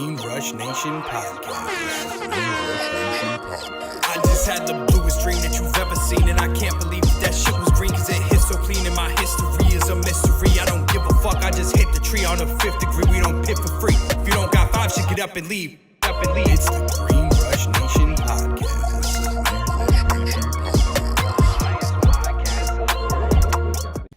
Green Rush Nation podcast. I just had the bluest dream that you've ever seen, and I can't believe that shit was green, cause it hit so clean, and my history is a mystery. I don't give a fuck, I just hit the tree on the 5th degree. We don't pit for free. If you don't got 5 shit, get up and leave. It's the Green Rush Nation podcast.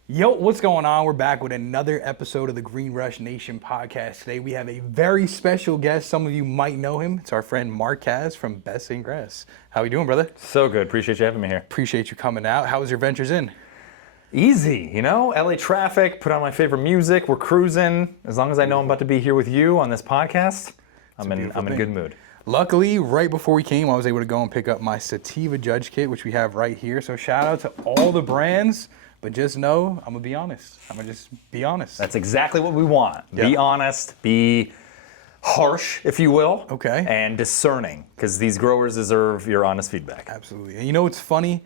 Yo, what's going on? We're back with another episode of the Green Rush Nation podcast. Today we have a very special guest. Some of you might know him. It's our friend Marquez from Best in Grass. How are you doing, brother? So good. Appreciate you having me here. Appreciate you coming out. How was your ventures in? Easy, you know, LA traffic, put on my favorite music, we're cruising. As long as I know I'm about to be here with you on this podcast, I'm in good mood. Luckily, right before we came, I was able to go and pick up my Sativa Judge Kit, which we have right here. So shout out to all the brands. But just know, I'm going to be honest. I'm going to just be honest. That's exactly what we want. Yep. Be honest, be harsh, if you will. Okay. And discerning, because these growers deserve your honest feedback. Absolutely. And you know what's funny?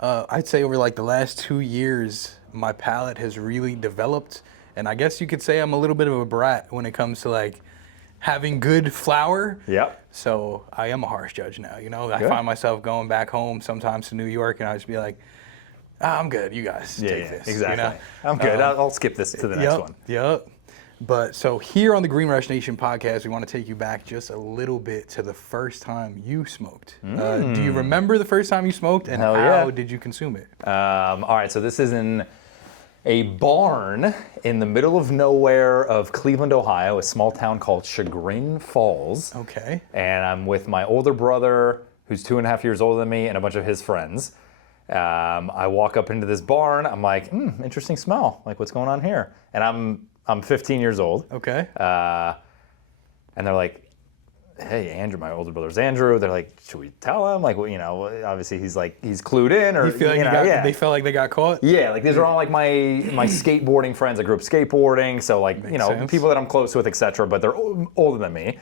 I'd say over like the last 2 years, my palate has really developed. And I guess you could say I'm a little bit of a brat when it comes to like having good flower. Yep. So I am a harsh judge now. You know, I Good. find myself going back home sometimes to New York, and I just be like, I'm good. You guys take this. Exactly. You know? I'm good. I'll skip this to the next one. Yep. But so here on the Green Rush Nation podcast, we want to take you back just a little bit to the first time you smoked. Do you remember the first time you smoked, and how did you consume it? All right, so this is in a barn in the middle of nowhere of Cleveland, Ohio, a small town called Chagrin Falls. Okay. And I'm with my older brother, who's 2.5 years older than me, and a bunch of his friends. I walk up into this barn. I'm like, interesting smell. Like, what's going on here? And I'm 15 years old. Okay. And they're like, hey, Andrew, my older brother's Andrew. They're like, should we tell him? Like, well, you know, obviously he's clued in, or you feel like they felt like they got caught? Yeah, like these are all like my skateboarding friends. I grew up skateboarding, so like Makes you know sense. people that I'm close with, etc. But they're older than me.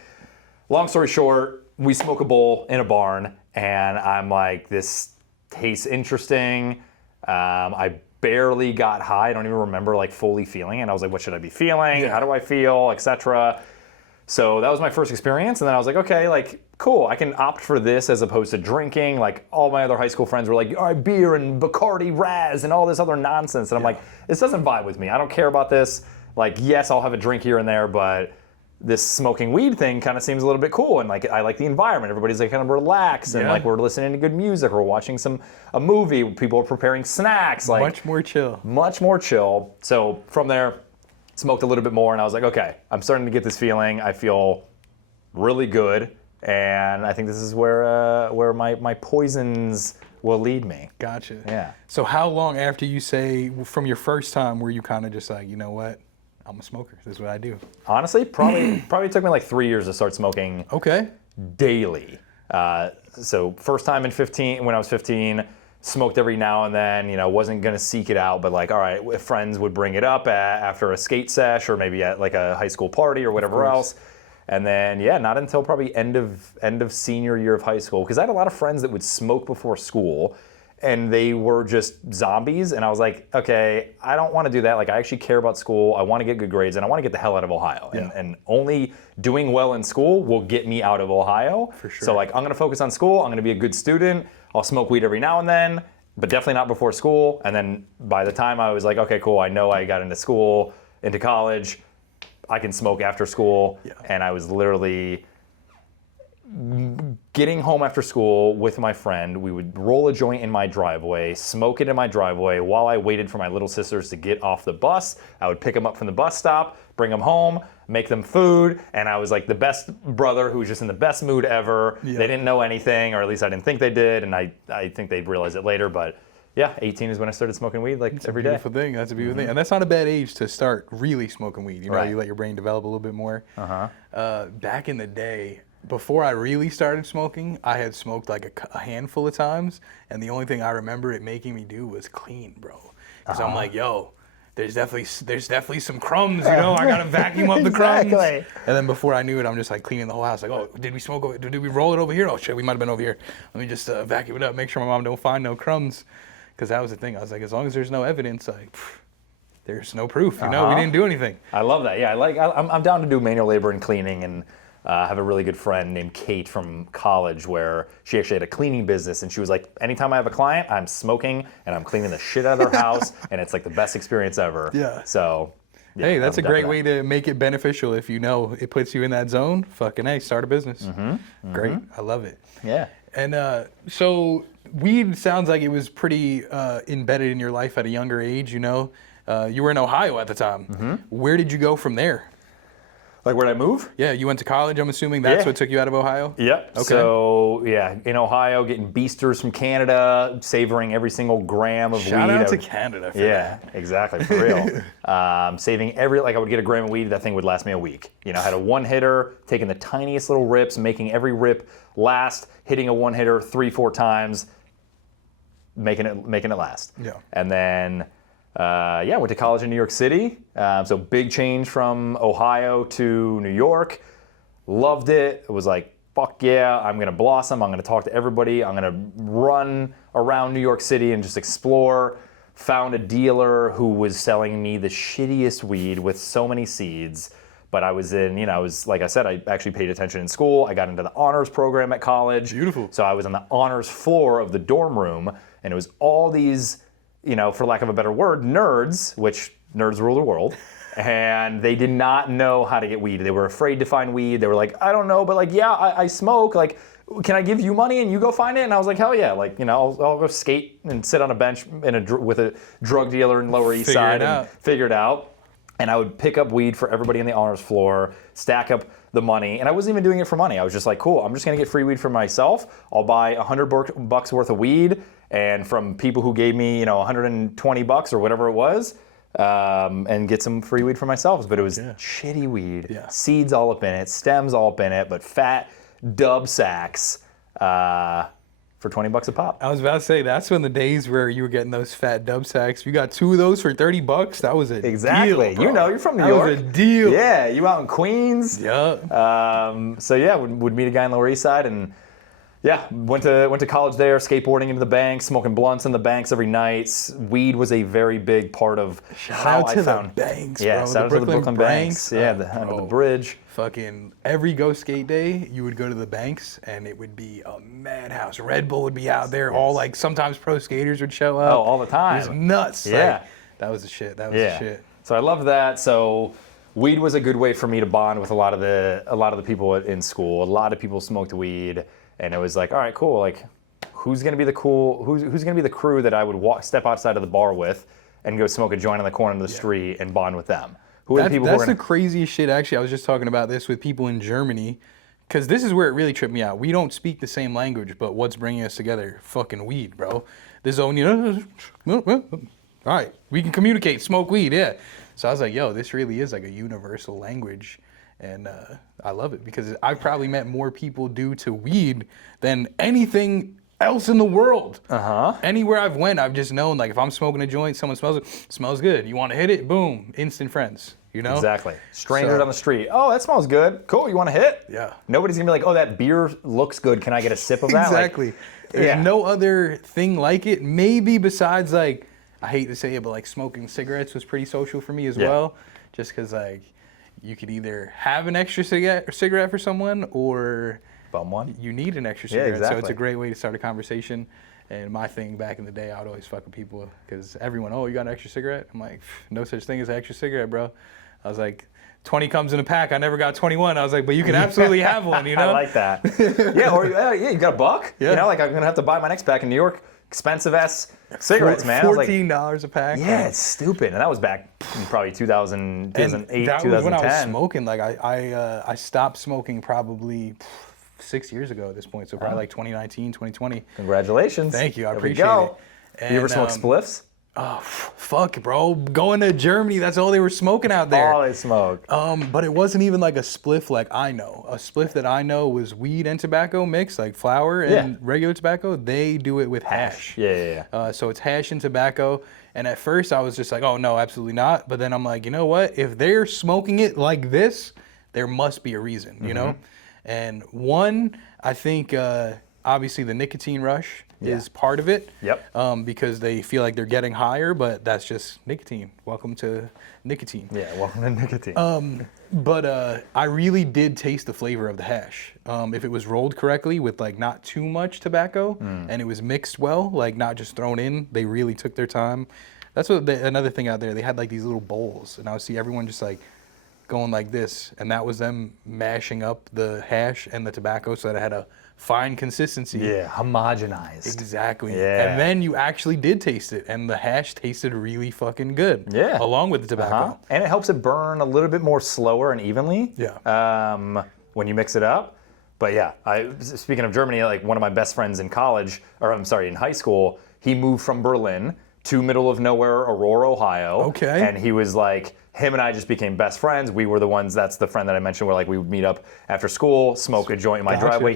Long story short, we smoke a bowl in a barn, and I'm like, this tastes interesting. I barely got high. I don't even remember like fully feeling it. I was like, what should I be feeling? Yeah. How do I feel, etc. So that was my first experience, and then I was like, okay, like, cool, I can opt for this as opposed to drinking. Like, all my other high school friends were like, all right, beer and Bacardi Raz and all this other nonsense. And I'm like, this doesn't vibe with me. I don't care about this. Like, yes, I'll have a drink here and there, but this smoking weed thing kind of seems a little bit cool. And like, I like the environment. Everybody's like kind of relaxed, and like we're listening to good music, or watching a movie. People are preparing snacks. Like, Much more chill. Much more chill. So from there, smoked a little bit more, and I was like, okay, I'm starting to get this feeling. I feel really good, and I think this is where my poisons will lead me. Gotcha. Yeah. So how long after you say, from your first time, were you kind of just like, you know what, I'm a smoker. This is what I do? Honestly, probably took me like 3 years to start smoking Okay. daily. So first time when I was 15, smoked every now and then, you know, wasn't gonna seek it out, but like, all right, if friends would bring it up after a skate sesh, or maybe at like a high school party or whatever else. And then, not until probably end of senior year of high school, because I had a lot of friends that would smoke before school, and they were just zombies. And I was like, okay, I don't want to do that. Like, I actually care about school. I want to get good grades, and I want to get the hell out of Ohio. Yeah. And only doing well in school will get me out of Ohio. For sure. So like, I'm gonna focus on school. I'm gonna be a good student. I'll smoke weed every now and then, but definitely not before school. And then by the time I was like, okay, cool, I know I got into school, into college, I can smoke after school. Yeah. And I was literally getting home after school with my friend. We would roll a joint in my driveway, smoke it in my driveway while I waited for my little sisters to get off the bus. I would pick them up from the bus stop, bring them home, make them food, and I was like the best brother who was just in the best mood ever. Yeah. They didn't know anything, or at least I didn't think they did, and I think they'd realize it later, but yeah, 18 is when I started smoking weed every day. Beautiful thing. That's a beautiful thing. And that's not a bad age to start really smoking weed. You know, Right. you let your brain develop a little bit more. Back in the day, before I really started smoking, I had smoked like a handful of times, and the only thing I remember it making me do was clean, bro. Because I'm like, yo, there's definitely some crumbs, you know. I gotta vacuum up the crumbs. Exactly. And then before I knew it, I'm just like cleaning the whole house. Like, oh, did we smoke? Did we roll it over here? Oh shit, we might have been over here. Let me just vacuum it up. Make sure my mom don't find no crumbs. Because that was the thing. I was like, as long as there's no evidence, like, there's no proof. You know, we didn't do anything. I love that. Yeah, I'm down to do manual labor and cleaning and I have a really good friend named Kate from college where she actually had a cleaning business, and she was like, anytime I have a client, I'm smoking and I'm cleaning the shit out of their house, and it's like the best experience ever. Yeah. So, yeah, hey, that's a great definitely way to make it beneficial. If you know it puts you in that zone, fucking hey, start a business. Great, I love it. Yeah. And so weed sounds like it was pretty embedded in your life at a younger age, you know? You were in Ohio at the time. Where did you go from there? Like, where'd I move? Yeah, you went to college, I'm assuming. That's Yeah. what took you out of Ohio? Yep. Okay. So, yeah, in Ohio, getting beasters from Canada, savoring every single gram of Shout weed. out to Canada for Yeah, that. exactly, for real. Saving every, like I would get a gram of weed, that thing would last me a week. You know, I had a one hitter, taking the tiniest little rips, making every rip last, hitting a one hitter 3-4 times, making it last. Yeah. And then, went to college in New York City. So big change from Ohio to New York. Loved it. It was like, fuck yeah, I'm gonna blossom. I'm gonna talk to everybody. I'm gonna run around New York City and just explore. Found a dealer who was selling me the shittiest weed with so many seeds. But I was like I said, I actually paid attention in school. I got into the honors program at college. Beautiful. So I was on the honors floor of the dorm room, and it was all these, for lack of a better word, nerds, which nerds rule the world. And they did not know how to get weed. They were afraid to find weed. They were like, I don't know, but like, yeah, I smoke. Like, can I give you money and you go find it? And I was like, hell yeah. Like, I'll go skate and sit on a bench with a drug dealer in Lower East Side and figure it out. And I would pick up weed for everybody on the honors floor, stack up the money, and I wasn't even doing it for money. I was just like, cool, I'm just gonna get free weed for myself. I'll buy $100 worth of weed, and from people who gave me, $120 or whatever it was, and get some free weed for myself. But it was shitty weed, seeds all up in it, stems all up in it, but fat dub sacks for $20 a pop. I was about to say, that's when the days where you were getting those fat dub sacks. You got 2 of those for $30. That was a deal, bro. You're from New York. That was a deal. Yeah, you out in Queens. Yeah. Would meet a guy in Lower East Side, and went to college there, skateboarding into the banks, smoking blunts in the banks every night. Weed was a very big part of how I found the banks, yeah, bro. shout out to the Brooklyn banks. Yeah, under the bridge. Fucking every go skate day, you would go to the banks, and it would be a madhouse. Red Bull would be out there. All like sometimes pro skaters would show up. Oh, all the time. It was nuts. Yeah, like, that was the shit. That was the shit. So I loved that. So weed was a good way for me to bond with a lot of the people in school. A lot of people smoked weed, and it was like, all right, cool. Like, who's gonna be the crew that I would step outside of the bar with and go smoke a joint on the corner of the street and bond with them? Who are the people? That's the craziest shit. Actually, I was just talking about this with people in Germany, because this is where it really tripped me out. We don't speak the same language, but what's bringing us together? Fucking weed, bro. This own, all right, we can communicate, smoke weed, yeah. So I was like, yo, this really is like a universal language, and I love it because I've probably met more people due to weed than anything else in the world. Anywhere I've went, I've just known, like, if I'm smoking a joint, someone smells it, smells good. You want to hit it? Boom, instant friends. Exactly. Strangers on the street. Oh, that smells good. Cool. You want to hit? Yeah. Nobody's gonna be like, oh, that beer looks good. Can I get a sip of that? Exactly. There's no other thing like it. Maybe besides, like, I hate to say it, but like smoking cigarettes was pretty social for me as well. Just because like you could either have an extra cigarette for someone, or bum one. You need an extra cigarette. Exactly. So it's a great way to start a conversation. And my thing back in the day, I would always fuck with people because everyone, oh, you got an extra cigarette? I'm like, no such thing as an extra cigarette, bro. I was like, 20 comes in a pack. I never got 21. I was like, but you can absolutely have one, I like that. You got a buck? Yeah. Like I'm going to have to buy my next pack in New York. Expensive ass cigarettes, man. $14 a pack. Yeah, it's stupid. And that was back in probably 2008, 2010. That was when I was smoking. Like I stopped smoking probably 6 years ago at this point. So probably like 2019, 2020. Congratulations. Thank you. I There appreciate it. And, you ever smoke spliffs? Oh, fuck, bro. Going to Germany, that's all they were smoking out there. All they smoke. But it wasn't even like a spliff like I know. A spliff that I know was weed and tobacco mixed, like flower and regular tobacco. They do it with hash. Yeah. So it's hash and tobacco. And at first I was just like, oh, no, absolutely not. But then I'm like, you know what? If they're smoking it like this, there must be a reason, you know? And one, I think obviously the nicotine rush is part of it. Yep. Because they feel like they're getting higher, but that's just nicotine. Welcome to nicotine. Yeah, welcome to nicotine. But I really did taste the flavor of the hash. If it was rolled correctly with like not too much tobacco and it was mixed well, like not just thrown in, they really took their time. That's what another thing out there. They had like these little bowls, and I would see everyone just like going like this, and that was them mashing up the hash and the tobacco so that it had a fine consistency. Yeah, homogenized. Exactly. Yeah. And then you actually did taste it, and the hash tasted really fucking good. Yeah. Along with the tobacco. And it helps it burn a little bit more slower and evenly. Yeah. When you mix it up. But yeah, speaking of Germany, like one of my best friends in college, or I'm sorry, in high school, he moved from Berlin to middle of nowhere, Aurora, Ohio. Okay. And he was like, him and I just became best friends. We were the ones, that's the friend that I mentioned where like we would meet up after school, smoke a joint in my driveway.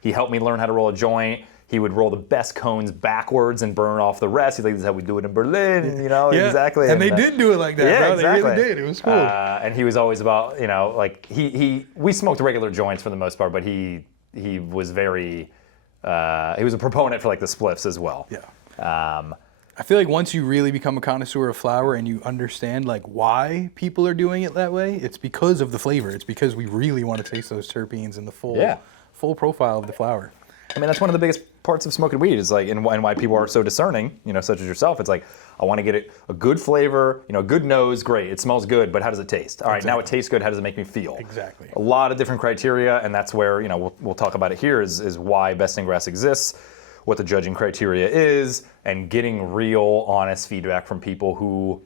He helped me learn how to roll a joint. He would roll the best cones backwards and burn off the rest. He's like, this is how we do it in Berlin, you know, Yeah. exactly. And they did do it like that, yeah, bro. exactly. They really did. It was cool. And he was always about, you know, like we smoked regular joints for the most part, but he was very, he was a proponent for like the spliffs as well. Yeah. I feel like once you really become a connoisseur of flower and you understand like why people are doing it that way, it's because of the flavor. It's because we really want to taste those terpenes and the full profile of the flower. I mean, that's one of the biggest parts of smoking weed is like, and why people are so discerning, you know, such as yourself. It's like, I want to get a good flavor, you know, good nose, great. It smells good, but how does it taste? All right, now it tastes good. How does it make me feel? Exactly. A lot of different criteria, and that's where, you know, we'll talk about it here is why Best in Grass exists, what the judging criteria is, and getting real, honest feedback from people who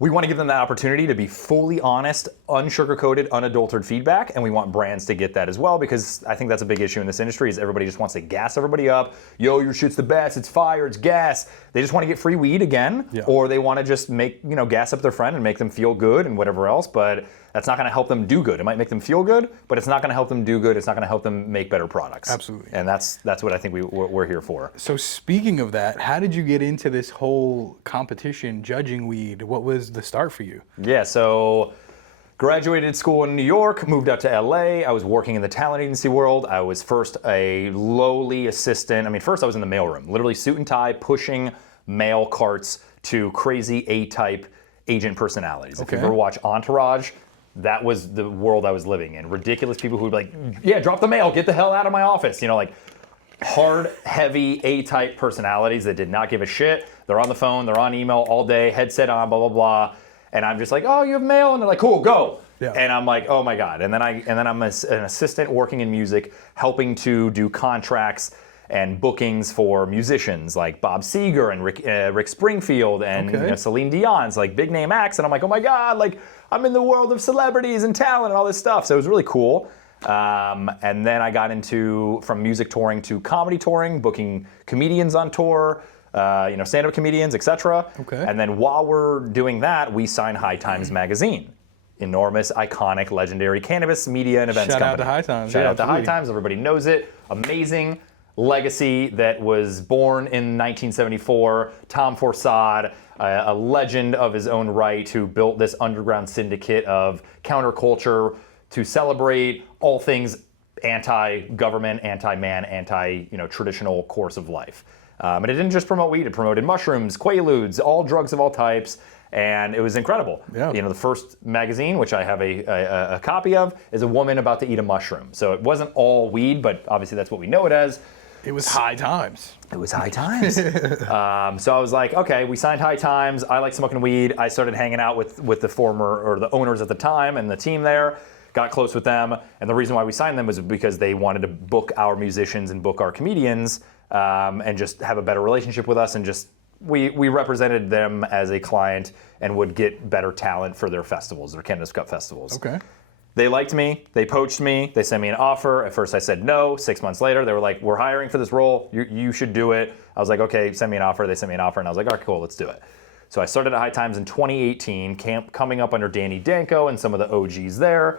we want to give them that opportunity to be fully honest, unsugar-coated, unadulterated feedback, and we want brands to get that as well, because I think that's a big issue in this industry is everybody just wants to gas everybody up. Yo, your shit's the best, it's fire, it's gas. They just want to get free weed again, or they want to just make, you know, gas up their friend and make them feel good and whatever else, but that's not going to help them do good. It might make them feel good, but it's not going to help them do good. It's not going to help them make better products. Absolutely. And that's what I think we're here for. So speaking of that, how did you get into this whole competition judging weed? What was the start for you? Yeah, so graduated school in New York, moved out to LA. I was working in the talent agency world. I was first a lowly assistant. I mean, first I was in the mailroom, literally suit and tie, pushing mail carts to crazy A-type agent personalities. Okay. If you ever watch Entourage, that was the world I was living in. Ridiculous people who would be like, yeah, drop the mail, get the hell out of my office. You know, like hard, heavy A-type personalities that did not give a shit. They're on the phone, they're on email all day, headset on, blah, blah, blah. And I'm just like, oh, you have mail? And they're like, cool, go. Yeah. And I'm like, oh my God. And then I'm an assistant working in music, helping to do contracts and bookings for musicians like Bob Seger and Rick Springfield and you know, Celine Dion's like big name acts. And I'm like, oh my God, like I'm in the world of celebrities and talent and all this stuff. So it was really cool. And then I got into from music touring to comedy touring, booking comedians on tour, you know, stand-up comedians, etc. Okay. And then while we're doing that, we signed High Times magazine. Enormous, iconic, legendary cannabis media and events company. Shout out to High Times. Shout Yeah, out to High absolutely. Times. Everybody knows it. Amazing legacy that was born in 1974. Tom Forsad, a legend of his own right, who built this underground syndicate of counterculture to celebrate all things anti-government, anti-man, traditional course of life. And it didn't just promote weed; it promoted mushrooms, quaaludes, all drugs of all types. And it was incredible. Yeah. You know, the first magazine, which I have a copy of, is a woman about to eat a mushroom. So it wasn't all weed, but obviously that's what we know it as. It was High Times. It was High Times. So I was like, okay, we signed High Times. I like smoking weed. I started hanging out with the former, or the owners at the time and the team there. Got close with them. And the reason why we signed them was because they wanted to book our musicians and book our comedians and just have a better relationship with us, and just we represented them as a client and would get better talent for their festivals, their Cannabis Cup festivals. Okay. They liked me, they poached me, they sent me an offer. At first I said no. 6 months later, they were like, we're hiring for this role, you should do it. I was like, okay, send me an offer. They sent me an offer, and I was like, all right, cool, let's do it. So I started at High Times in 2018, coming up under Danny Danko and some of the OGs there.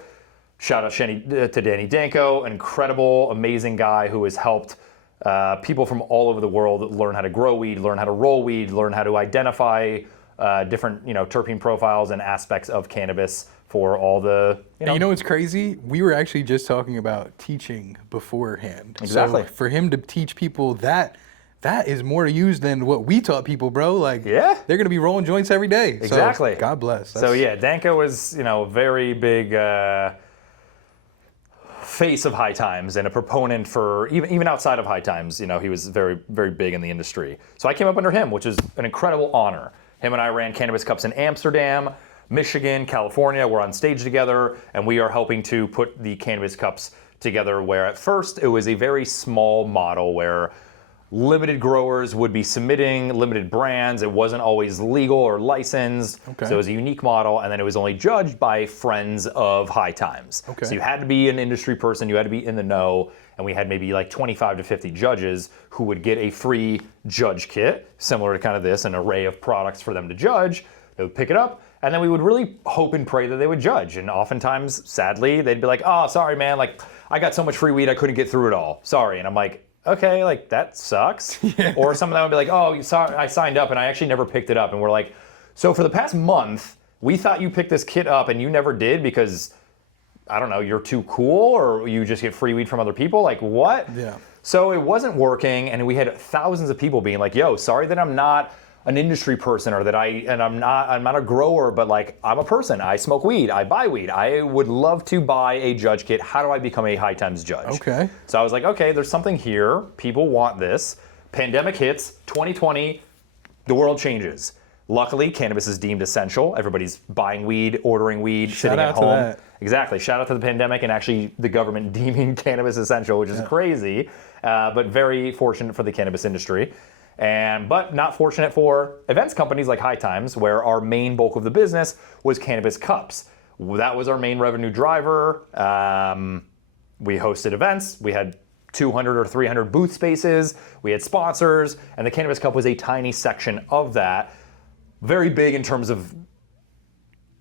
Shout out to Danny Danko, an incredible, amazing guy who has helped people from all over the world learn how to grow weed, learn how to roll weed, learn how to identify different, terpene profiles and aspects of cannabis for all the, And you know what's crazy? We were actually just talking about teaching beforehand. Exactly. So for him to teach people that that is more used than what we taught people, bro. Like, Yeah. they're going to be rolling joints every day. Exactly. So, God bless. So yeah, Danko was, a very big face of High Times and a proponent for even outside of High Times. He was very, very big in the industry. So I came up under him, which is an incredible honor. Him and I ran Cannabis Cups in Amsterdam, Michigan, California. We're on stage together, and we are helping to put the Cannabis Cups together, where at first it was a very small model where limited growers would be submitting limited brands. It wasn't always legal or licensed. Okay. So it was a unique model, and then it was only judged by friends of High Times. Okay. So you had to be an industry person, you had to be in the know, and we had maybe like 25 to 50 judges who would get a free judge kit, similar to kind of this, an array of products for them to judge. They would pick it up, and then we would really hope and pray that they would judge. And oftentimes, sadly, they'd be like, oh, sorry, man, like, I got so much free weed, I couldn't get through it all. Sorry. And I'm like, okay, like, that sucks. Yeah. Or some of them would be like, oh, sorry, I signed up and I actually never picked it up. And we're like, so for the past month, we thought you picked this kit up and you never did because, I don't know, you're too cool or you just get free weed from other people? Like, what? Yeah. So it wasn't working, and we had thousands of people being like, yo, sorry that I'm not an industry person, or that I'm not a grower, but like, I'm a person. I smoke weed. I buy weed. I would love to buy a judge kit. How do I become a High Times judge? Okay. So I was like, okay, there's something here. People want this. Pandemic hits, 2020, the world changes. Luckily, cannabis is deemed essential. Everybody's buying weed, ordering weed, sitting at home. Shout out to that. Exactly. Shout out to the pandemic and actually the government deeming cannabis essential, which is crazy, but very fortunate for the cannabis industry. But not fortunate for events companies like High Times, where our main bulk of the business was Cannabis Cups. That was our main revenue driver. We hosted events. We had 200 or 300 booth spaces. We had sponsors, and the Cannabis Cup was a tiny section of that. Very big in terms of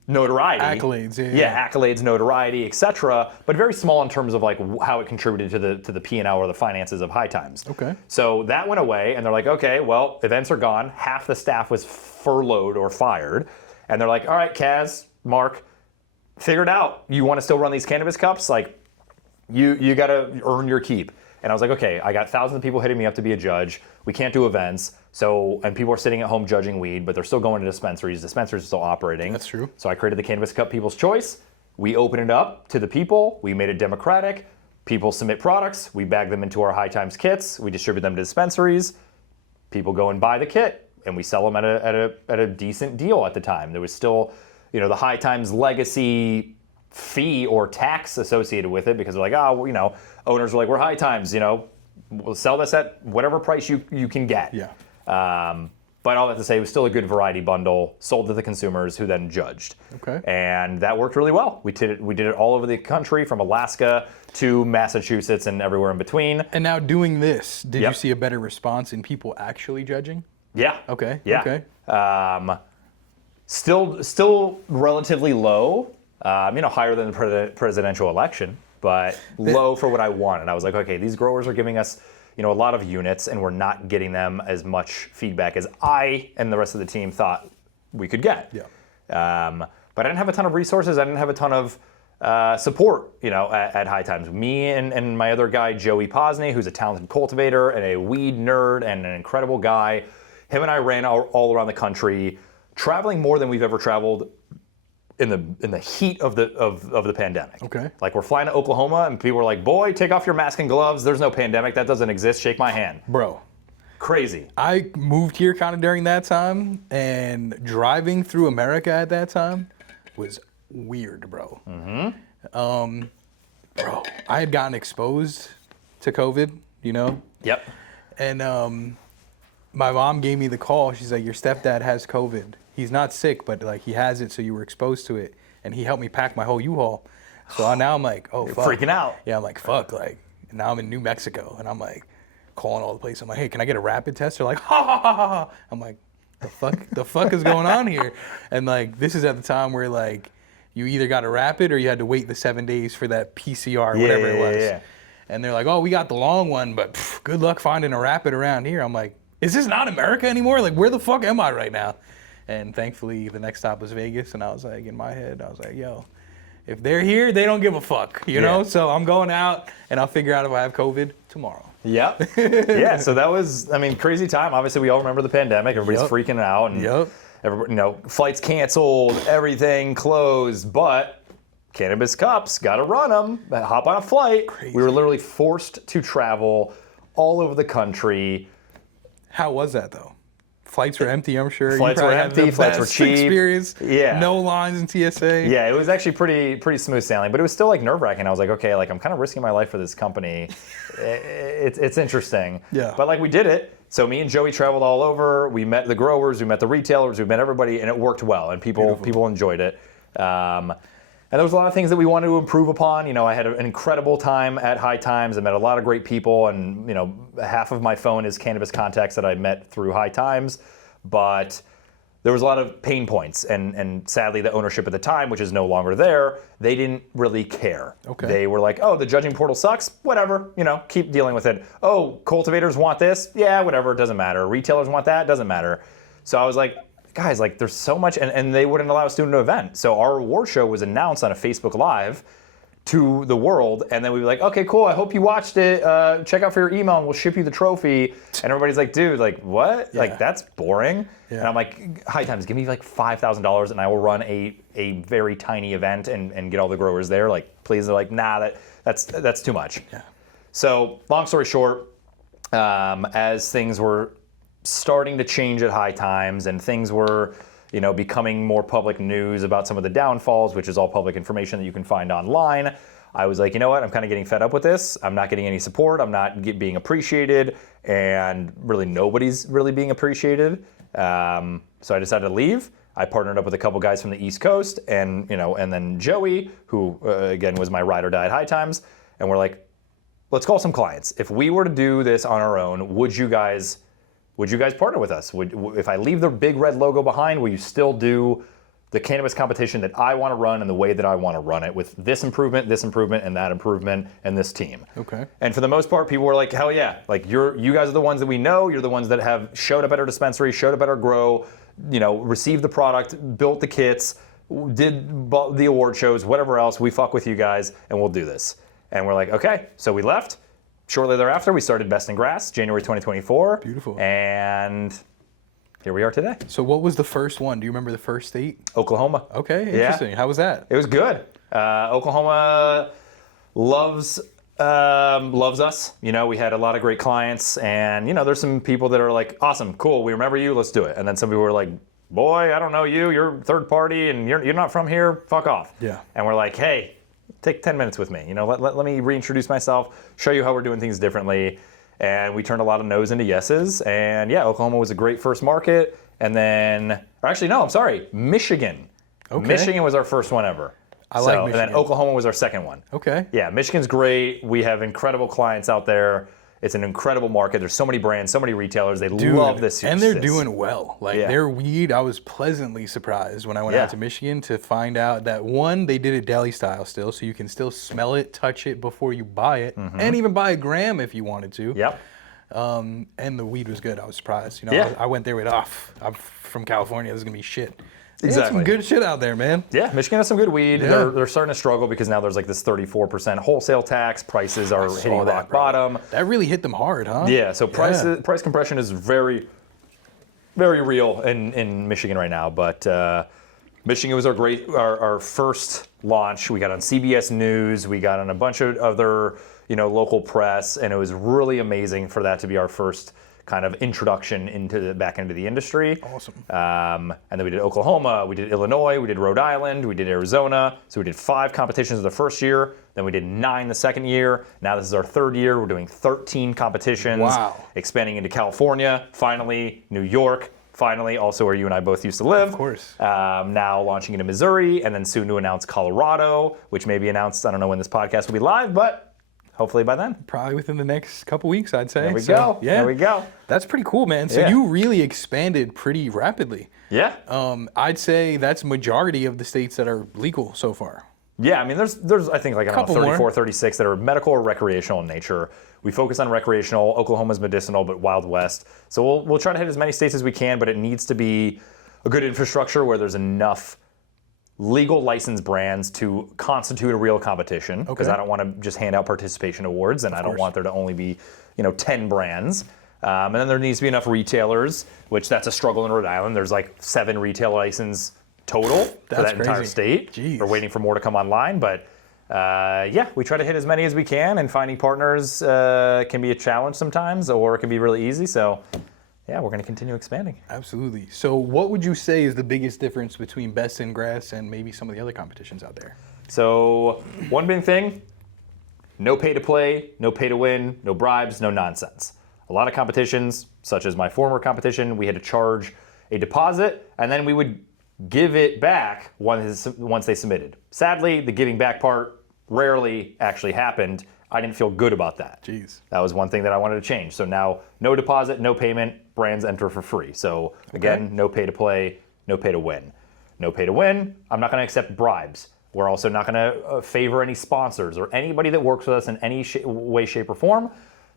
notoriety. Accolades, yeah, accolades, notoriety, etc. But very small in terms of like how it contributed to the P&L or the finances of High Times. Okay. So that went away, and they're like, okay, well, events are gone. Half the staff was furloughed or fired, and they're like, all right, Kaz, Mark, figure it out. You want to still run these Cannabis Cups? Like, you got to earn your keep. And I was like, okay, I got thousands of people hitting me up to be a judge. We can't do events. And people are sitting at home judging weed, but they're still going to dispensaries. Dispensaries are still operating. That's true. So I created the Cannabis Cup People's Choice. We opened it up to the people. We made it democratic. People submit products. We bag them into our High Times kits. We distribute them to dispensaries. People go and buy the kit, and we sell them at a decent deal at the time. There was still, the High Times legacy fee or tax associated with it, because they're like, owners are like, we're High Times, we'll sell this at whatever price you can get. Yeah. But all that to say, it was still a good variety bundle, sold to the consumers who then judged. Okay. And that worked really well. We did it all over the country, from Alaska to Massachusetts and everywhere in between. And now doing this, did Yep. you see a better response in people actually judging? Yeah. Okay. Yeah. Okay. Still relatively low, higher than the presidential election, but low for what I want. And I was like, okay, these growers are giving us, a lot of units, and we're not getting them as much feedback as I and the rest of the team thought we could get. Yeah. But I didn't have a ton of resources. I didn't have a ton of support, at High Times. Me and my other guy, Joey Posney, who's a talented cultivator and a weed nerd and an incredible guy. Him and I ran all around the country, traveling more than we've ever traveled in the heat of the pandemic. Okay. Like, we're flying to Oklahoma, and people were like, boy, take off your mask and gloves. There's no pandemic. That doesn't exist. Shake my hand. Bro. Crazy. I moved here kind of during that time, and driving through America at that time was weird, bro. Mm-hmm. Bro, I had gotten exposed to COVID, Yep. and my mom gave me the call. She's like, your stepdad has COVID. He's not sick, but like, he has it, so you were exposed to it. And he helped me pack my whole U-Haul. So now I'm like, oh, fuck. Freaking out. Yeah, I'm like, fuck. Like, now I'm in New Mexico, and I'm like calling all the places. I'm like, hey, can I get a rapid test? They're like, ha ha ha ha. I'm like, the fuck is going on here? And like, this is at the time where like, you either got a rapid or you had to wait the 7 days for that PCR, whatever it was. Yeah. And they're like, oh, we got the long one, but good luck finding a rapid around here. I'm like, is this not America anymore? Like, where the fuck am I right now? And thankfully, the next stop was Vegas, and I was like, in my head, I was like, yo, if they're here, they don't give a fuck, you know? So I'm going out, and I'll figure out if I have COVID tomorrow. Yep. Yeah, so that was, I mean, crazy time. Obviously, we all remember the pandemic. Everybody's freaking out. And everybody, you know, flights canceled, everything closed, but Cannabis Cups, got to run them. Hop on a flight. Crazy. We were literally forced to travel all over the country. How was that, though? Flights were empty, I'm sure. Flights were empty, flights were cheap. Experience. Yeah. No lines in TSA. Yeah, it was actually pretty smooth sailing, but it was still like nerve-wracking. I was like, okay, like I'm kind of risking my life for this company. It's interesting. Yeah. But like we did it. So me and Joey traveled all over. We met the growers, we met the retailers, we met everybody, and it worked well, and people enjoyed it. And there was a lot of things that we wanted to improve upon. You know, I had an incredible time at High Times. I met a lot of great people, and you know, half of my phone is cannabis contacts that I met through High Times. But there was a lot of pain points, and sadly, the ownership at the time, which is no longer there, they didn't really care. Okay. They were like, "Oh, the judging portal sucks. Whatever. You know, keep dealing with it. Oh, cultivators want this. Yeah, whatever. It doesn't matter. Retailers want that. Doesn't matter." So I was like, guys, like there's so much, and they wouldn't allow us to do an event. So our award show was announced on a Facebook Live to the world, and then we were like, okay, cool, I hope you watched it. Check out for your email, and we'll ship you the trophy. And everybody's like, dude, like what? Yeah. Like that's boring. Yeah. And I'm like, High Times, give me like $5,000, and I will run a very tiny event and get all the growers there. Like, please. They're like, nah, that's too much. Yeah. So long story short, as things were starting to change at High Times, and things were, you know, becoming more public news about some of the downfalls, which is all public information that you can find online. I was like, you know what? I'm kind of getting fed up with this. I'm not getting any support. I'm not being appreciated, and really nobody's really being appreciated. So I decided to leave. I partnered up with a couple guys from the East Coast, and you know, and then Joey, who again was my ride or die at High Times, and we're like, let's call some clients. If we were to do this on our own, would you guys partner with us? If I leave the big red logo behind, will you still do the cannabis competition that I want to run in the way that I want to run it, with this improvement, and that improvement, and this team? Okay. And for the most part, people were like, hell yeah. Like you guys are the ones that we know. You're the ones that have showed up at our dispensary, showed up at our grow, you know, received the product, built the kits, did the award shows, whatever else. We fuck with you guys, and we'll do this. And we're like, okay. So we left. Shortly thereafter, we started Best in Grass, January 2024. Beautiful. And here we are today. So what was the first one? Do you remember the first state? Oklahoma. Okay, interesting. Yeah. How was that? It was good. Oklahoma loves us. You know, we had a lot of great clients, and you know, there's some people that are like, awesome, cool, we remember you, let's do it. And then some people were like, boy, I don't know you, you're third party, and you're not from here, fuck off. Yeah. And we're like, hey, take 10 minutes with me. You know, let me reintroduce myself, show you how we're doing things differently. And we turned a lot of no's into yeses. And yeah, Oklahoma was a great first market. And then, or actually, no, I'm sorry, Michigan. Okay. Michigan was our first one ever. I like Michigan. And then Oklahoma was our second one. Okay. Yeah, Michigan's great. We have incredible clients out there. It's an incredible market. There's so many brands, so many retailers. They love this. And they're doing well. Like their weed, I was pleasantly surprised when I went out to Michigan to find out that one, they did it deli style still, so you can still smell it, touch it before you buy it, and even buy a gram if you wanted to. Yep. And the weed was good. I was surprised. You know, I went there with I'm from California. This is gonna be shit. Exactly. There's some good shit out there, man. Yeah, Michigan has some good weed. Yeah. They're starting to struggle because now there's like this 34% wholesale tax. Prices are hitting rock bottom. That really hit them hard, huh? Yeah, so price compression is very, very real in Michigan right now. But Michigan was our first launch. We got on CBS News. We got on a bunch of other local press, and it was really amazing for that to be our first kind of introduction back into the industry. Awesome. And then we did Oklahoma, we did Illinois, we did Rhode Island, we did Arizona. So we did 5 competitions the first year, then we did 9 the second year. Now this is our third year. We're doing 13 competitions. Wow. Expanding into California, finally, New York, finally, also where you and I both used to live. Of course. Now launching into Missouri, and then soon to announce Colorado, which may be announced, I don't know when this podcast will be live, but hopefully by then. Probably within the next couple weeks, I'd say. There we go. Yeah. There we go. That's pretty cool, man. So you really expanded pretty rapidly. Yeah. I'd say that's majority of the states that are legal so far. Yeah, I mean, there's I think like, I don't know, 34, more. 36 that are medical or recreational in nature. We focus on recreational. Oklahoma's medicinal, but Wild West. So we'll try to hit as many states as we can, but it needs to be a good infrastructure where there's enough legal licensed brands to constitute a real competition, because I don't want to just hand out participation awards, and I don't want there to only be 10 brands. And then there needs to be enough retailers, which that's a struggle in Rhode Island. There's like 7 retail licenses total for that entire state. Jeez. We're waiting for more to come online, but we try to hit as many as we can, and finding partners can be a challenge sometimes, or it can be really easy. So yeah, we're going to continue expanding. Absolutely. So what would you say is the biggest difference between Best in Grass and maybe some of the other competitions out there? So one big thing, no pay to play, no pay to win, no bribes, no nonsense. A lot of competitions, such as my former competition, we had to charge a deposit, and then we would give it back once they submitted. Sadly, the giving back part rarely actually happened. I didn't feel good about that. Jeez. That was one thing that I wanted to change. So now, no deposit, no payment, brands enter for free. So again, no pay to play, no pay to win. No pay to win, I'm not going to accept bribes. We're also not going to favor any sponsors or anybody that works with us in any way, shape, or form.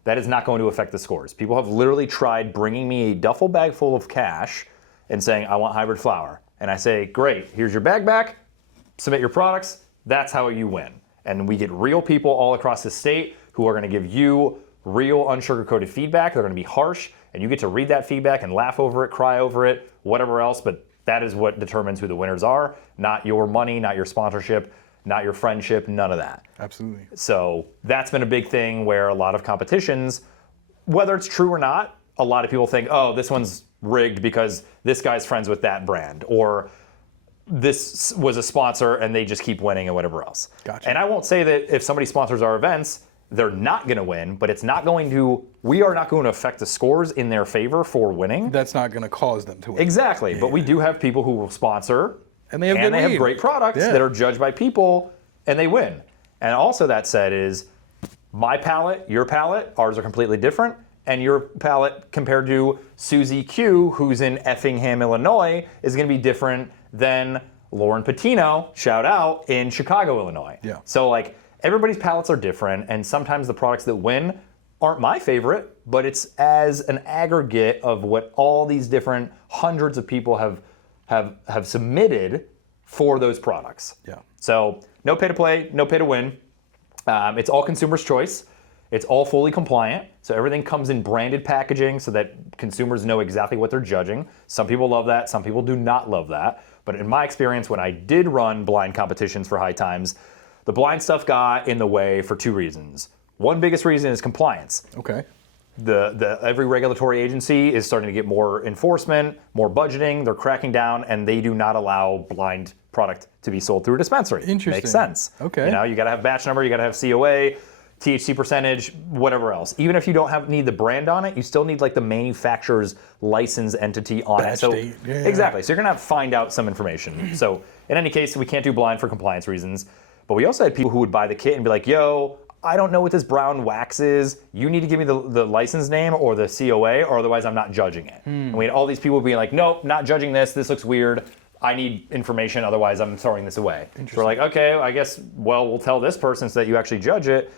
That is not going to affect the scores. People have literally tried bringing me a duffel bag full of cash and saying, I want hybrid flower. And I say, great, here's your bag back, submit your products, that's how you win. And we get real people all across the state who are going to give you real unsugar-coated feedback. They're going to be harsh, and you get to read that feedback and laugh over it, cry over it, whatever else, but that is what determines who the winners are, not your money, not your sponsorship, not your friendship, none of that. Absolutely. So that's been a big thing where a lot of competitions, whether it's true or not, a lot of people think, oh, this one's rigged because this guy's friends with that brand, or this was a sponsor and they just keep winning and whatever else. Gotcha. And I won't say that if somebody sponsors our events, they're not going to win, but we are not going to affect the scores in their favor for winning. That's not going to cause them to win. Exactly. Yeah. But we do have people who will sponsor, and they have great products that are judged by people, and they win. And also that said is, my palate, your palate, ours are completely different. And your palate compared to Susie Q, who's in Effingham, Illinois, is going to be different than Lauren Patino, shout out, in Chicago, Illinois. Yeah. So like everybody's palates are different, and sometimes the products that win aren't my favorite, but it's as an aggregate of what all these different hundreds of people have submitted for those products. Yeah. So no pay to play, no pay to win. It's all consumer's choice. It's all fully compliant, so everything comes in branded packaging so that consumers know exactly what they're judging. Some people love that, some people do not love that. But in my experience, when I did run blind competitions for High Times, the blind stuff got in the way for 2 reasons. One biggest reason is compliance. Okay. Every regulatory agency is starting to get more enforcement, more budgeting, they're cracking down, and they do not allow blind product to be sold through a dispensary. Interesting. Makes sense. Okay. You gotta have batch number, you gotta have COA, THC percentage, whatever else. Even if you don't need the brand on it, you still need like the manufacturer's license entity on batch it. So date. Yeah. Exactly. So you're gonna have to find out some information. So in any case, we can't do blind for compliance reasons. But we also had people who would buy the kit and be like, yo, I don't know what this brown wax is. You need to give me the license name or the COA, or otherwise I'm not judging it. And we had all these people being like, nope, not judging this. This looks weird. I need information, otherwise I'm throwing this away. So we're like, okay, I guess, we'll tell this person so that you actually judge it.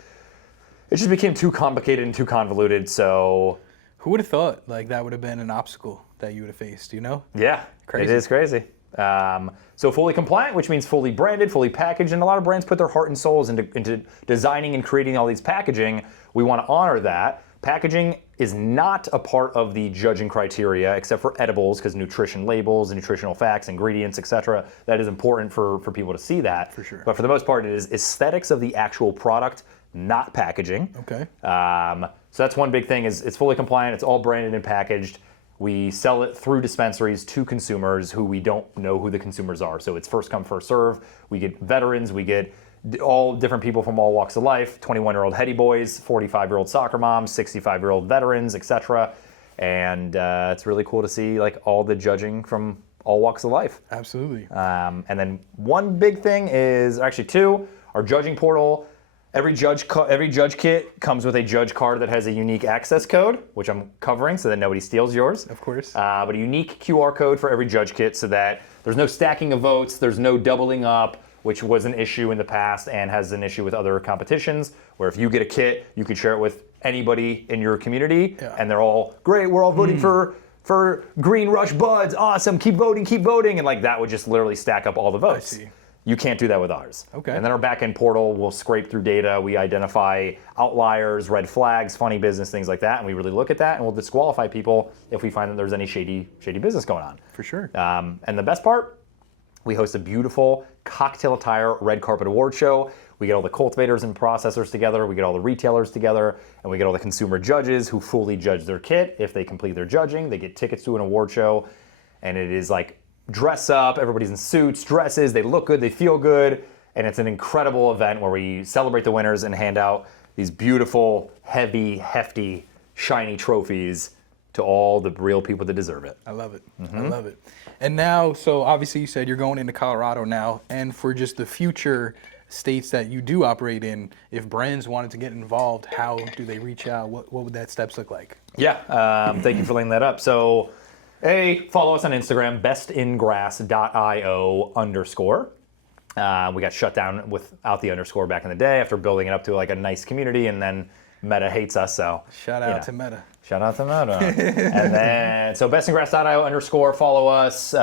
It just became too complicated and too convoluted, so... Who would have thought like that would have been an obstacle that you would have faced, Yeah, Crazy. It is crazy. So fully compliant, which means fully branded, fully packaged, and a lot of brands put their heart and souls into designing and creating all these packaging. We want to honor that. Packaging is not a part of the judging criteria, except for edibles, because nutrition labels and nutritional facts, ingredients, etc. That is important for people to see that. For sure. But for the most part, it is aesthetics of the actual product, not packaging. Okay. So that's one big thing, is it's fully compliant, it's all branded and packaged. We sell it through dispensaries to consumers who we don't know who the consumers are. So it's first come, first serve. We get veterans, we get all different people from all walks of life, 21-year-old heady boys, 45-year-old soccer moms, 65-year-old veterans, etc. And it's really cool to see like all the judging from all walks of life. Absolutely. And then one big thing is, actually 2, our judging portal. Every judge kit comes with a judge card that has a unique access code, which I'm covering so that nobody steals yours. Of course. But a unique QR code for every judge kit so that there's no stacking of votes, there's no doubling up, which was an issue in the past and has an issue with other competitions, where if you get a kit, you could share it with anybody in your community, and they're all, great, we're all voting for for Green Rush Buds, awesome, keep voting, and like that would just literally stack up all the votes. I see. You can't do that with ours. Okay. And then our back-end portal will scrape through data. We identify outliers, red flags, funny business, things like that, and we really look at that, and we'll disqualify people if we find that there's any shady business going on. For sure. And the best part, we host a beautiful cocktail attire red carpet award show. We get all the cultivators and processors together, we get all the retailers together, and we get all the consumer judges who fully judge their kit. If they complete their judging, they get tickets to an award show, and it is like dress up, everybody's in suits, dresses, they look good, they feel good, and it's an incredible event where we celebrate the winners and hand out these beautiful, heavy, hefty, shiny trophies to all the real people that deserve it. I love it. I love it. And now, so obviously you said you're going into Colorado now, and for just the future states that you do operate in, if brands wanted to get involved, how do they reach out? What would that steps look like? Yeah, thank you for laying that up. So, follow us on Instagram, bestingrass.io_. We got shut down without the underscore back in the day after building it up to like a nice community, and then Meta hates us, so. Shout out to Meta. Shout out to Meta. And then, so bestingrass.io_, follow us.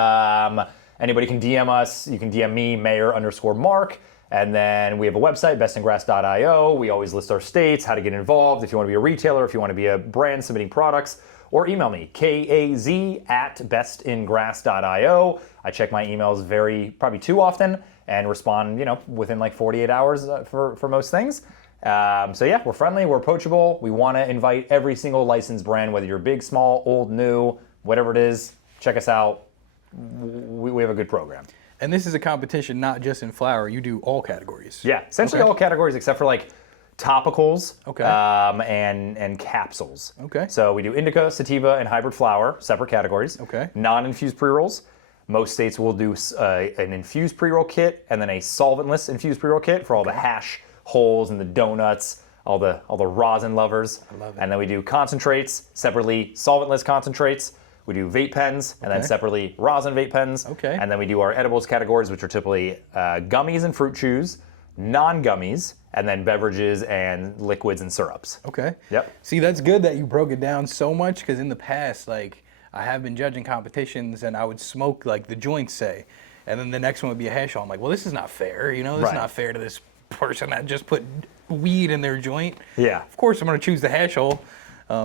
Anybody can DM us. You can DM me, mayor_Mark. And then we have a website, bestingrass.io. We always list our states, how to get involved, if you want to be a retailer, if you want to be a brand submitting products, or email me, kaz@bestingrass.io. I check my emails probably too often and respond, within like 48 hours for most things. So yeah, we're friendly, we're approachable. We want to invite every single licensed brand, whether you're big, small, old, new, whatever it is, check us out. We have a good program. And this is a competition not just in flower, you do all categories. Yeah, essentially all categories except for like topicals and capsules. Okay. So we do indica, sativa, and hybrid flower, separate categories. Okay. Non-infused pre-rolls. Most states will do an infused pre-roll kit and then a solventless infused pre-roll kit for all the hash holes and the donuts, all the rosin lovers. I love it. And then we do concentrates, separately solventless concentrates. We do vape pens, and then separately rosin vape pens. Okay. And then we do our edibles categories, which are typically gummies and fruit chews, non-gummies, and then beverages and liquids and syrups. Okay. Yep. See, that's good that you broke it down so much, because in the past, like, I have been judging competitions, and I would smoke, like, the joints, say, and then the next one would be a hash. I'm like, well, this is not fair, This is not fair to this person that just put weed in their joint. Yeah. Of course, I'm going to choose the hash hole.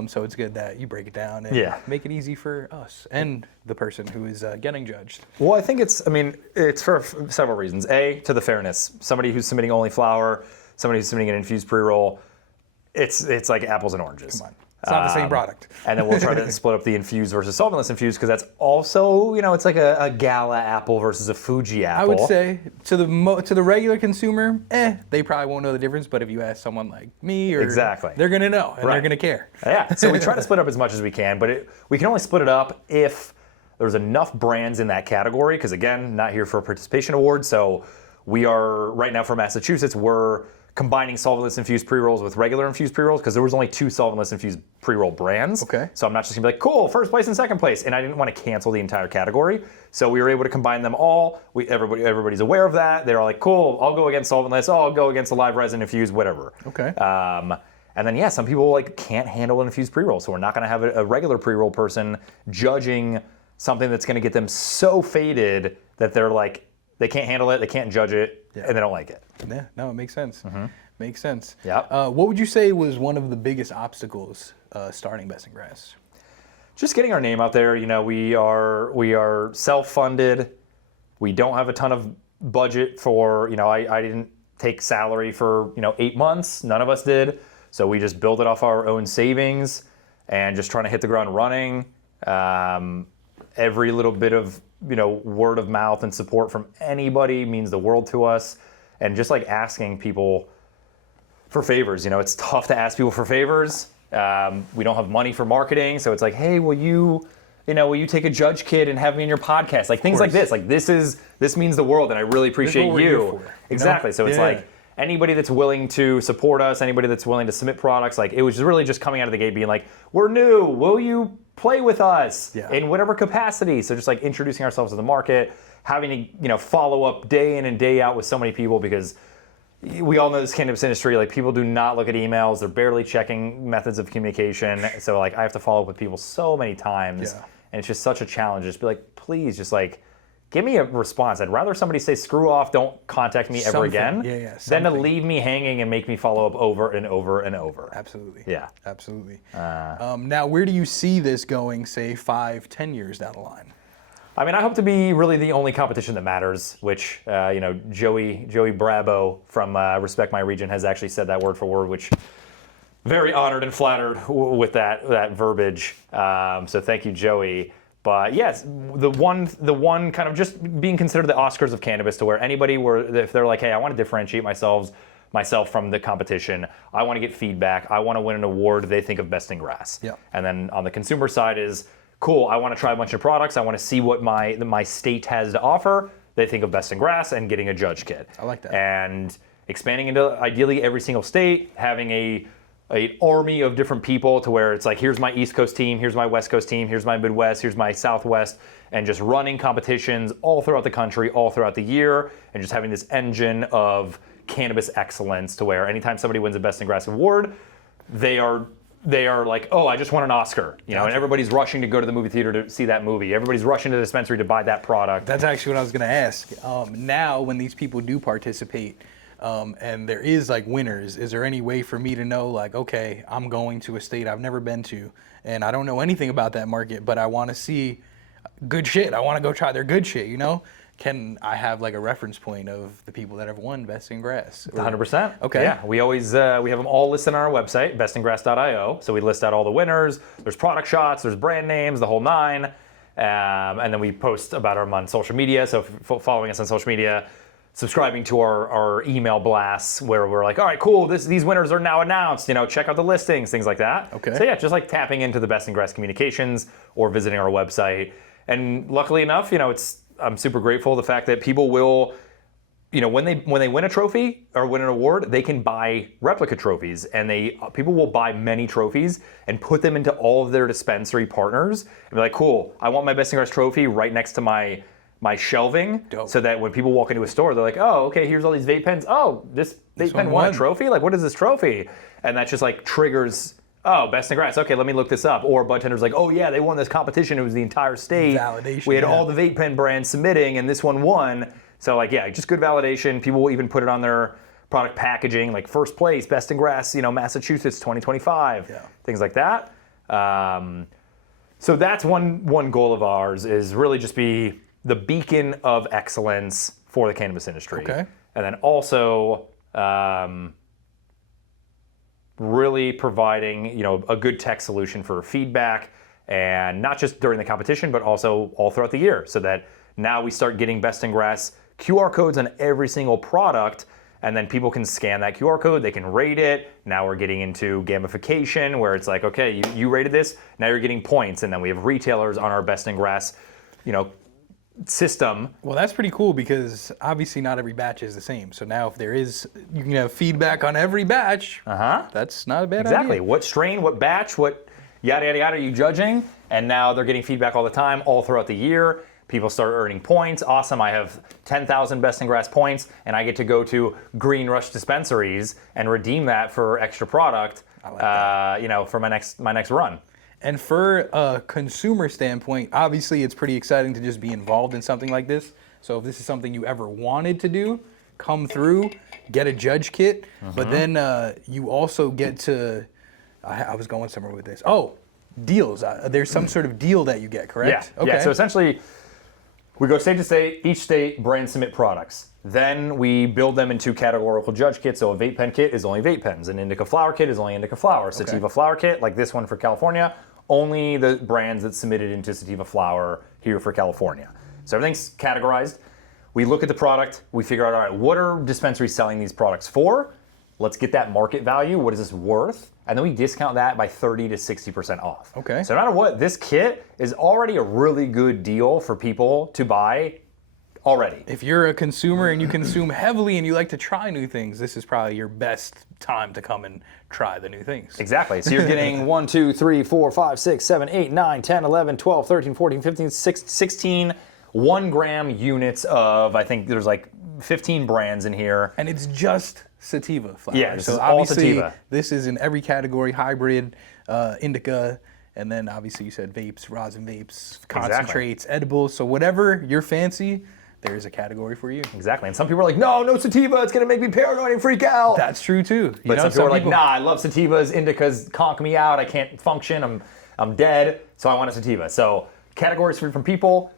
So it's good that you break it down and make it easy for us and the person who is getting judged. Well, I think it's for several reasons. A, to the fairness. Somebody who's submitting only flower, somebody who's submitting an infused pre-roll, it's like apples and oranges. Come on. It's not the same product. And then we'll try to split up the infused versus solventless infused, because that's also, it's like a Gala apple versus a Fuji apple. I would say to the regular consumer, they probably won't know the difference. But if you ask someone like me, they're gonna know and they're gonna care. Yeah. So we try to split up as much as we can, but we can only split it up if there's enough brands in that category. Because again, not here for a participation award. So we are right now for Massachusetts. We're combining solventless infused pre-rolls with regular infused pre-rolls, because there was only 2 solventless infused pre-roll brands. Okay. So I'm not just gonna be like, cool, first place and second place, and I didn't want to cancel the entire category. So we were able to combine them all. Everybody's aware of that. They're all like, cool, I'll go against solventless, I'll go against a live resin infused, whatever. Okay. And then some people like can't handle an infused pre-roll, so we're not gonna have a regular pre-roll person judging something that's gonna get them so faded that they're like, they can't handle it, they can't judge it, and they don't like it. Yeah, no, it makes sense. Makes sense. Yeah. What would you say was one of the biggest obstacles starting Best in Grass? Just getting our name out there. We are self-funded. We don't have a ton of budget for, I didn't take salary for, 8 months. None of us did. So we just built it off our own savings and just trying to hit the ground running. Every little bit of, word of mouth and support from anybody means the world to us. And just like asking people for favors, it's tough to ask people for favors. We don't have money for marketing, so it's like, hey, will you take a judge kit and have me in your podcast? Like things like this. Like this means the world, and I really appreciate you. Exactly. So it's like anybody that's willing to support us, anybody that's willing to submit products. Like it was really just coming out of the gate, being like, we're new. Will you play with us in whatever capacity? So just like introducing ourselves to the market, having to follow up day in and day out with so many people, because we all know this cannabis industry, like people do not look at emails. They're barely checking methods of communication. So like I have to follow up with people so many times and it's just such a challenge. Just be like, please, just like, give me a response. I'd rather somebody say, screw off, don't contact me ever again, than to leave me hanging and make me follow up over and over and over. Absolutely. Yeah. Absolutely. Now, where do you see this going, say, 5-10 years down the line? I mean, I hope to be really the only competition that matters, which, Joey Bravo from Respect My Region has actually said that word for word, which very honored and flattered with that verbiage. So thank you, Joey. But yes, the one kind of just being considered the Oscars of cannabis, to where anybody if they're like, hey, I want to differentiate myself from the competition, I want to get feedback, I want to win an award, they think of Best in Grass. Yeah. And then on the consumer side is, cool, I want to try a bunch of products, I want to see what my state has to offer, they think of Best in Grass and getting a judge kit. I like that. And expanding into ideally every single state, having an army of different people, to where it's like, here's my East Coast team, here's my West Coast team, here's my Midwest, here's my Southwest, and just running competitions all throughout the country, all throughout the year, and just having this engine of cannabis excellence, to where anytime somebody wins a Best in Grass award, they are like, oh, I just won an Oscar, and everybody's rushing to go to the movie theater to see that movie. Everybody's rushing to the dispensary to buy that product. That's actually what I was going to ask. Now, when these people do participate, and there is like winners, is there any way for me to know, like, okay, I'm going to a state I've never been to, and I don't know anything about that market, but I want to see good shit. I want to go try their good shit, Can I have like a reference point of the people that have won Best in Grass? 100%. Okay. Yeah, we always we have them all listed on our website, bestingrass.io. So we list out all the winners. There's product shots, there's brand names, the whole nine. And then we post about them on social media. So following us on social media, subscribing to our email blasts, where we're like, all right, cool, these winners are now announced. Check out the listings, things like that. Okay. So yeah, just like tapping into the Best in Grass communications or visiting our website. And luckily enough, I'm super grateful the fact that people will, when they win a trophy or win an award, they can buy replica trophies, and people will buy many trophies and put them into all of their dispensary partners and be like, cool, I want my Best in Grass trophy right next to my shelving. Dope. So that when people walk into a store, they're like, oh, okay, here's all these vape pens. Oh, this vape pen won a trophy? Like, what is this trophy? And that just like triggers, oh, Best in Grass. Okay, let me look this up. Or budtender's like, oh yeah, they won this competition. It was the entire state. Validation. We had all the vape pen brands submitting, and this one won. So like, yeah, just good validation. People will even put it on their product packaging, like first place, Best in Grass, Massachusetts 2025, things like that. So that's one goal of ours, is really just be the beacon of excellence for the cannabis industry. Okay. And then also really providing, a good tech solution for feedback, and not just during the competition, but also all throughout the year, so that now we start getting Best in Grass QR codes on every single product, and then people can scan that QR code, they can rate it. Now we're getting into gamification, where it's like, okay, you rated this, now you're getting points, and then we have retailers on our Best in Grass, system. Well, that's pretty cool, because obviously not every batch is the same. So now if you can have feedback on every batch, that's not a bad idea. Exactly. What strain, what batch, what yada, yada, yada are you judging? And now they're getting feedback all the time, all throughout the year. People start earning points. Awesome, I have 10,000 Best in Grass points, and I get to go to Green Rush dispensaries and redeem that for extra product, I like that. For my next run. And for a consumer standpoint, obviously it's pretty exciting to just be involved in something like this. So if this is something you ever wanted to do, come through, get a judge kit, but then you also get to, I was going somewhere with this. Oh, deals. There's some sort of deal that you get, correct? Yeah. Okay. Yeah. So essentially, we go state to state, each state brand submit products. Then we build them into categorical judge kits. So a vape pen kit is only vape pens. An indica flower kit is only indica flower. Sativa flower kit, like this one for California, only the brands that submitted into sativa flower here for California. So everything's categorized. We look at the product, we figure out, all right, what are dispensaries selling these products for? Let's get that market value. What is this worth? And then we discount that by 30 to 60% off. Okay. So no matter what, this kit is already a really good deal for people to buy already. If you're a consumer and you consume heavily and you like to try new things, this is probably your best time to come and try the new things. Exactly. So you're getting 1, 2, 3, 4, 5, 6, 7, 8, 9, 10, 11, 12, 13, 14, 15, 16 1 gram units of, I think there's like 15 brands in here. And it's just sativa flower. Yeah, this so is all obviously sativa. This is in every category: hybrid, indica, And then obviously you said vapes, rosin vapes, concentrates, edibles. So whatever you're fancy, there's a category for you. Exactly. And some people are like, no sativa, it's going to make me paranoid and freak out. That's true too. But some people are like, nah, I love sativas, indicas conk me out, I can't function, I'm dead, so I want a sativa. So categories from people.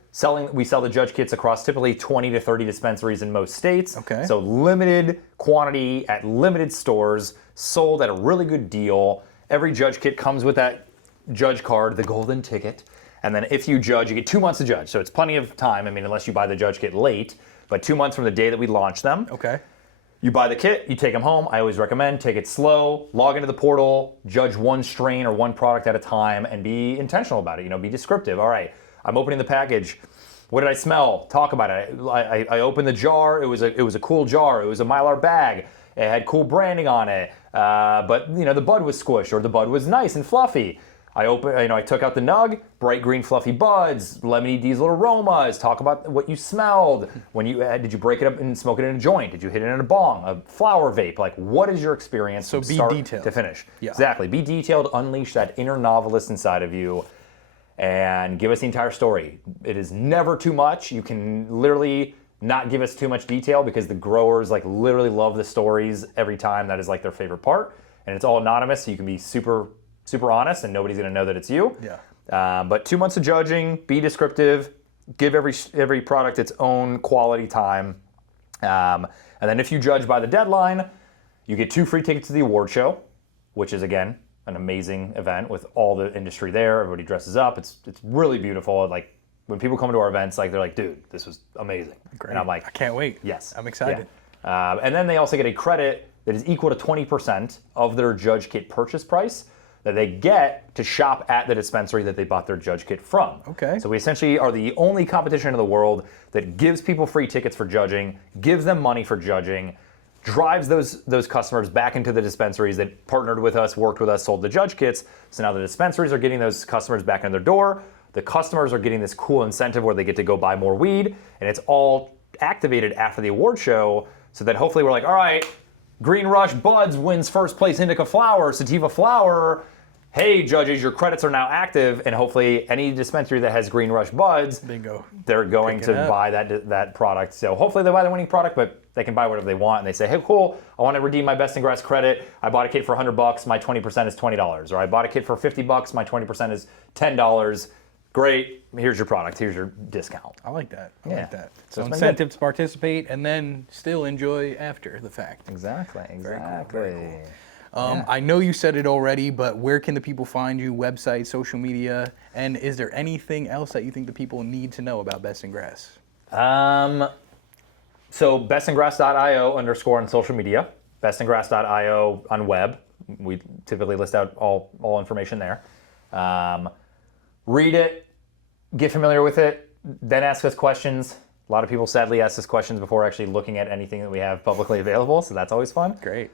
We sell the Judge kits across typically 20 to 30 dispensaries in most states. Okay. So limited quantity at limited stores, sold at a really good deal. Every Judge kit comes with that Judge card, the golden ticket. And then if you judge, you get 2 months to judge. So it's plenty of time. I mean, unless you buy the Judge kit late, but 2 months from the day that we launch them. Okay. You buy the kit, you take them home. I always recommend take it slow, log into the portal, judge one strain or one product at a time, and be intentional about it. Be descriptive. All right, I'm opening the package. What did I smell? Talk about it. I opened the jar. It was a cool jar. It was a Mylar bag. It had cool branding on it. But the bud was squished or the bud was nice and fluffy. I took out the nug, bright green fluffy buds, lemony diesel aromas. Talk about what you smelled. Did you break it up and smoke it in a joint? Did you hit it in a bong, a flower vape? Like, what is your experience from start to finish? Yeah. Exactly. Be detailed. Unleash that inner novelist inside of you, and give us the entire story. It is never too much. You can literally not give us too much detail because the growers literally love the stories every time. That is their favorite part, and it's all anonymous, so you can be super honest, and nobody's going to know that it's you. Yeah. But 2 months of judging, be descriptive, give every product its own quality time. And then if you judge by the deadline, you get 2 free tickets to the award show, which is, again, an amazing event with all the industry there. Everybody dresses up. It's really beautiful. When people come to our events, they're like, dude, this was amazing. Great. And I'm like, I can't wait. Yes. I'm excited. Yeah. And then they also get a credit that is equal to 20% of their Judge kit purchase price that they get to shop at the dispensary that they bought their Judge kit from. Okay. So we essentially are the only competition in the world that gives people free tickets for judging, gives them money for judging, drives those customers back into the dispensaries that partnered with us, worked with us, sold the Judge kits. So now the dispensaries are getting those customers back in their door. The customers are getting this cool incentive where they get to go buy more weed, and it's all activated after the award show so that hopefully we're like, all right, Green Rush Buds wins first place indica flower, sativa flower. Hey, judges, your credits are now active, and hopefully any dispensary that has Green Rush Buds, they're going to buy that product. So hopefully they buy the winning product, but they can buy whatever they want, and they say, hey, cool, I want to redeem my Best in Grass credit. I bought a kit for $100, my 20% is $20. Or I bought a kit for $50, my 20% is $10. Great, here's your product, here's your discount. I like that. I like that. So it's been incentive to participate and then still enjoy after the fact. Exactly. Very cool. I know you said it already, but where can the people find you? Website, social media, and is there anything else that you think the people need to know about Best in Grass? So bestingrass.io _ on social media, bestingrass.io on web. We typically list out all information there. Read it, get familiar with it, then ask us questions. A lot of people sadly ask us questions before actually looking at anything that we have publicly available, so that's always fun. Great.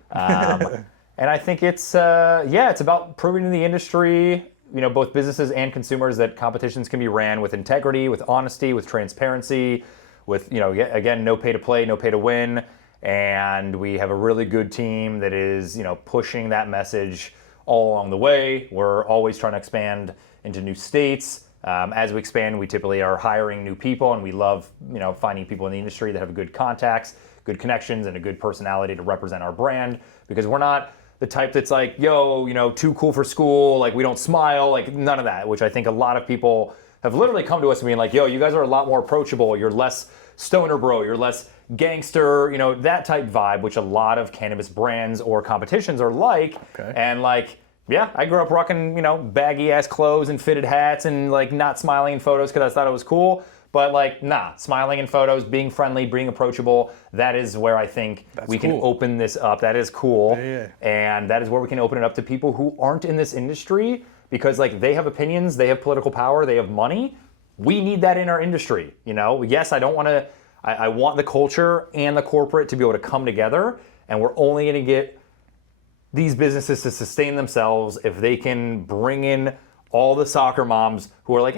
And I think it's about proving to the industry, both businesses and consumers, that competitions can be ran with integrity, with honesty, with transparency, with, again, no pay to play, no pay to win. And we have a really good team that is, pushing that message all along the way. We're always trying to expand into new states. As we expand, we typically are hiring new people, and we love, finding people in the industry that have good contacts, good connections, and a good personality to represent our brand, because we're not the type that's like, too cool for school, we don't smile, none of that, which I think a lot of people have literally come to us and being like, you guys are a lot more approachable, you're less stoner bro, you're less gangster, that type vibe, which a lot of cannabis brands or competitions are like. Okay. And yeah, I grew up rocking, baggy ass clothes and fitted hats and not smiling in photos because I thought it was cool. But nah, smiling in photos, being friendly, being approachable, that is where I think we can open this up. That is cool. Yeah. And that is where we can open it up to people who aren't in this industry, because they have opinions, they have political power, they have money. We need that in our industry. Yes, I want the culture and the corporate to be able to come together, and we're only going to get these businesses to sustain themselves if they can bring in all the soccer moms who are like,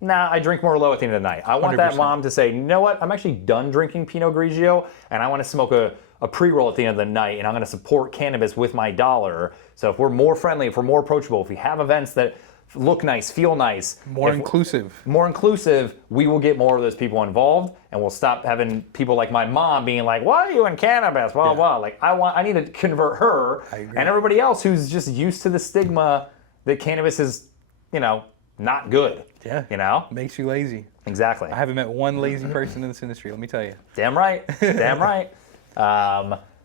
nah, I drink Merlot at the end of the night. I want 100%. that mom to say, you know what, I'm actually done drinking Pinot Grigio, and I want to smoke a pre-roll at the end of the night, and I'm going to support cannabis with my dollar. So if we're more friendly, if we're more approachable, if we have events that look nice, feel nice, More inclusive. more inclusive, we will get more of those people involved, and we'll stop having people like my mom being like, "Why are you in cannabis?" Blah blah. Like I need to convert her and everybody else who's just used to the stigma that cannabis is, not good. Yeah. Makes you lazy. Exactly. I haven't met one lazy person in this industry, let me tell you. Damn right. Damn right.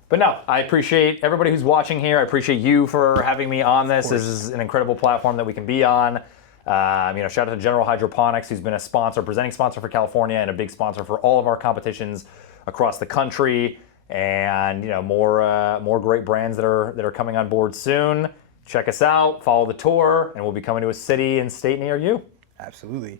But no, I appreciate everybody who's watching here. I appreciate you for having me on this. This is an incredible platform that we can be on. Shout out to General Hydroponics, who's been a presenting sponsor for California, and a big sponsor for all of our competitions across the country. And more great brands that are coming on board soon. Check us out, follow the tour, and we'll be coming to a city and state near you. Absolutely.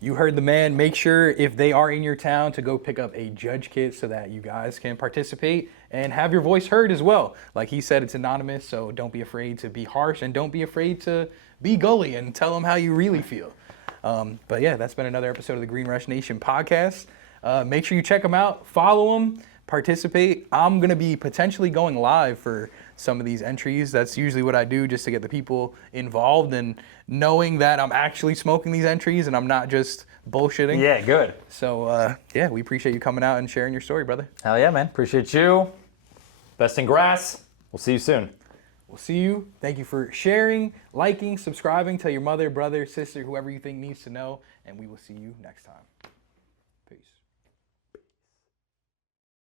You heard the man. Make sure if they are in your town to go pick up a judge kit so that you guys can participate and have your voice heard as well. Like he said, it's anonymous, so don't be afraid to be harsh and don't be afraid to be gully and tell them how you really feel. But yeah, that's been another episode of the Green Rush Nation podcast. Make sure you check them out, follow them, participate. I'm going to be potentially going live for some of these entries. That's usually what I do just to get the people involved and knowing that I'm actually smoking these entries and I'm not just bullshitting. Yeah, good. So, we appreciate you coming out and sharing your story, brother. Hell yeah, man. Appreciate you. Best in grass. We'll see you soon. We'll see you. Thank you for sharing, liking, subscribing. Tell your mother, brother, sister, whoever you think needs to know. And we will see you next time.